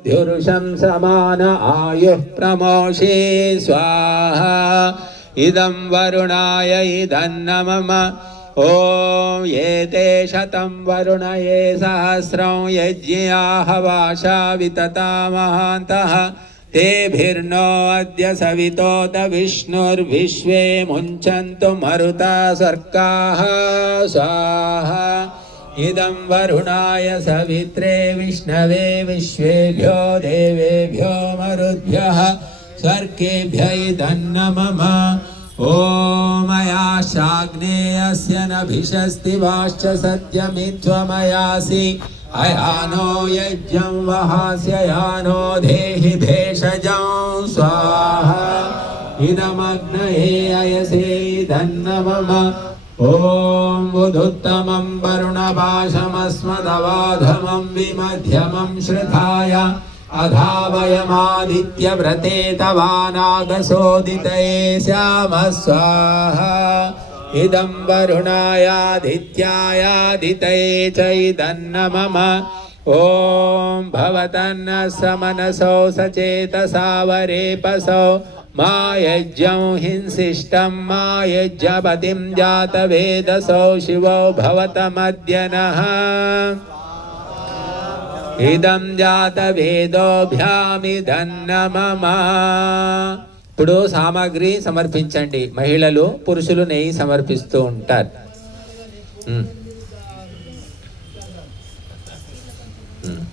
द्युरुषं समान आयुः प्रमोषे स्वाहा इदं वरुणाय इदन्न मम ॐ एते शतं वरुण ये सहस्रं यज्ञाः वाशा वितता महान्तः तेभिर्नो अद्य सवितोत विष्णुर्विश्वे मुञ्चन्तु मरुता सर्काः स्वाहा इदं वरुणाय सवित्रे विष्णवे विश्वेभ्यो देवेभ्यो मरुद्भ्यः स्वर्गेभ्य इदन्न मम ॐ मया शाग्नेयस्य नभिषस्ति वाश्च सत्यमित्वमयासि अयानो यज्ञं वहास्य यानो देहि भेषजं स्वाहा इदमग्नये अयसे इदन्न मम ॐ बुधुत्तमं वरुणपाशमस्मदवाधमं विमध्यमं श्रुताय अधावयमादित्यव्रते तवानागसोदितये श्याम स्वाहा इदं वरुणायादित्यायादितये च इदन्न मम ॐ भवतन्न समनसौ सचेतसा वरेपसौ मा यज्ञं हिंसिष्टं मा यज्ञपतिं जातवेदसौ शिवो भवतमद्य नः ఇదం జాత వేదోభ్యామిదన్న మమ ఇప్పుడు సామాగ్రి సమర్పించండి మహిళలు పురుషులు నెయ్యి సమర్పిస్తూ ఉంటారు ఉమ్. ఉమ్.